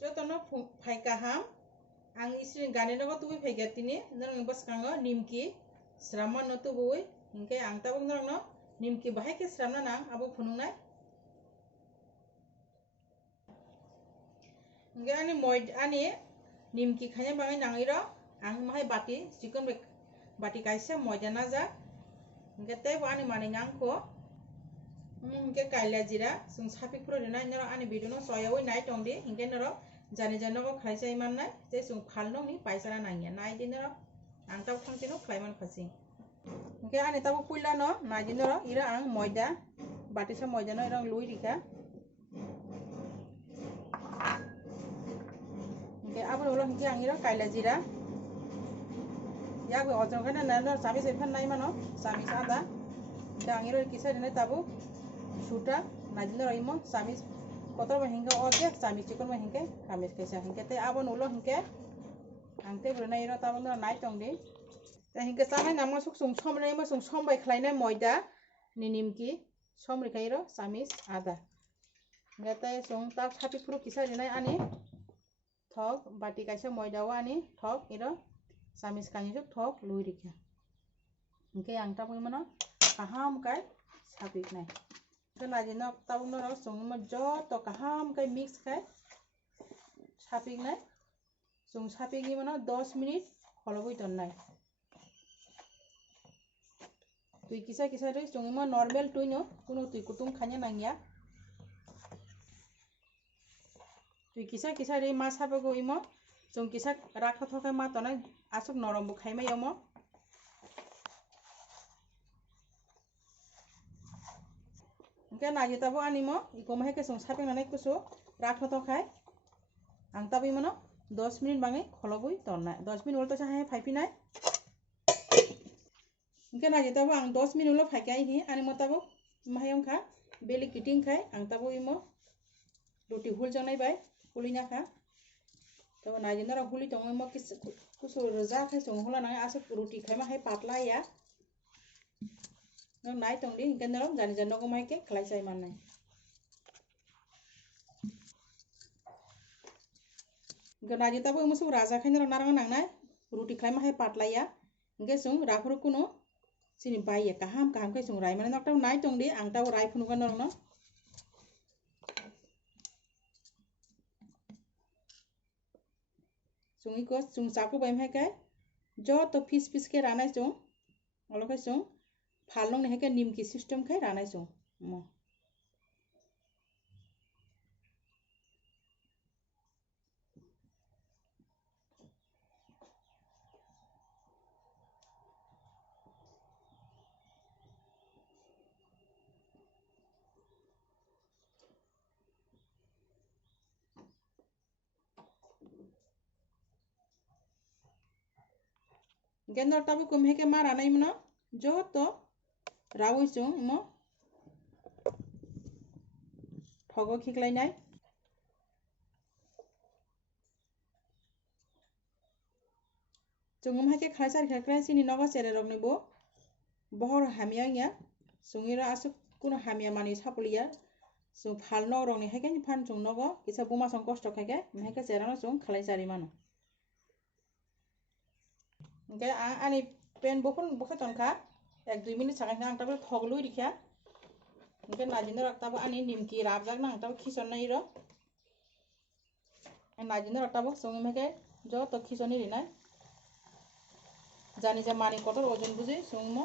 Jotono phai kaham ang isrin gane no tubi phai gatini nang bas kango nimki srama no tubui hingke ang tabung no nimki bahai ke sramna nang abo phunungnai hingke ani nimki khanya bangai nangiro ang mahai bati chikon bati kaisa moida naja hingke tebo ani mani ngangko hingke kaila jira sung sapi puro dina nero ani biduno soyawi nai tongdi hingke nero jani janogo khaisai mannai je sung phalno ni paisana nangya nai dinero ang tabo khangtino khlaiman khasi hingke ani tabo puila no nai dinero ira ang moida bati sa moida no irang lui rika hingke abo ulo hingke ang ira kaila jira yago ojong kana nano samis efan nai mano samis ada hingke ang ira kisa dina tabo suta nai dinero imo samis kotor hingga oke samis cikon hingke kamis kaisa hingke te abon ulo hingke angte bruna iro tabon nai tongdi te hingke samai namma suk sung somnai ma sung sombai khlainai moida ni nimki somri kairo samis ada hingke te sung ta sapi puru kisa dinai ani thok bati kaisa moida wa ani thok iro samis kani suk thok lui rikha hingke ang taboi mano kaham kai sapik nai naji nok tabung no sung ma joto kaham kai mix kai sapik nai sung sapik ni mano 10 minute holobui tonnai tui kisa kisa re sung ma normal tui no kuno tui kutung khanya nangya tui kisa kisa re ma sabago imo sung kisa rakha thokai ma tonai asuk norom bu khaimai yomo hingke naji tabo animo iko mahe ke sung sapik nanai kusu rakha thokai ang tabi mano 10 minute bangai kholobui tonnai 10 minute ulto sahe phaipinai hingke naji tabo ang 10 minute ulo phaikai hi ani motabo mahayong kha beli kiting khai ang tabo imo ruti hul janai bai hulina kha tabo naji nara huli tongo imo kusu roja khai sung hula nang asuk ruti khai ma hai patla ya no nai tongdi hingke naro jani janogo mai ke khlaisai mannai hingke naji tabo imo suk raja khai naro narang nangnai ruti khai ma hai patla ya hingke sung rakhuru kuno sini baiya kaham kaham kai sung rai mane nok taw nai tongdi ang taw rai phunugan norong no sung iko sung chaku bai mai kai joto piece ke ranai sung olo kai sung phalong ne ke nimki system khai ranai sung mo gendor tabu kumhe ke mar anai mno joto rawi sung mo thogo khiklai nai sungum hake khlaisar khaklai sini nogo sere rok ni bo bohor hamia ya sungira asuk kuno hamia mani sapuliya sung phal no rok ni hake ni phan sung nogo kisa buma song kosto khake hake serano sung khlai sari mano hingke ani pen bokha tonkha 1-2 minute sakai ang tabu thok lui rikha hingke najino rak tabu ani nimki rabjak nang tabu khison nai ro najino rak tabu sung hake joto khisoni rinai jani ja mani kotor ojon buji sung mo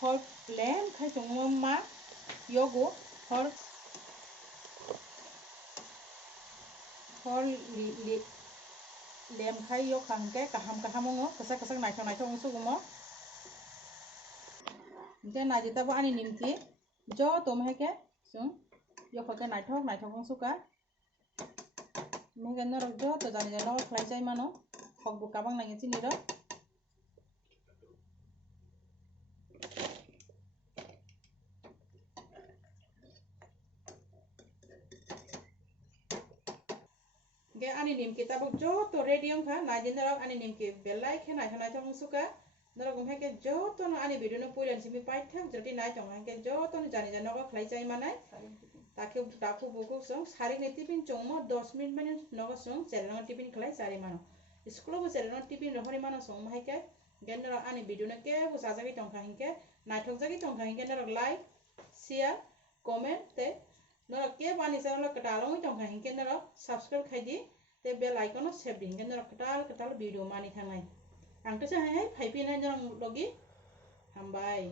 hor lem khai sung ma yogo hor lem khai yo khangke kaham ngo kasak naithok sugumo hingke naji tabo ani nimki joto maheke sung yo khake naithok suka mehke norok joto jani jano khlaisai mano hokbu kabang nangi chini ro hingke ani nimki tabuk joto radio kha najin rok ani nimki belai khe nai thong suka norok hingke joto no ani video no puilen simi paithak jodi nai tong hingke joto no jani jani no khlai chai manai taku buku song sarik ni tipin chongmo 10 minute mane nogo song channel no tipin khlai chari mano school bo channel no tipin rohori mano song maike genero ani video no ke bu sajagi tongkha hingke naithok jagi tongkha hingke norok like share comment te norok ke bani channel katalong tongkha hingke norok subscribe khaidi te bell icon no save di hingke norok katal video mani thangnai ang to sa hai phaipi nai norok logi hambai।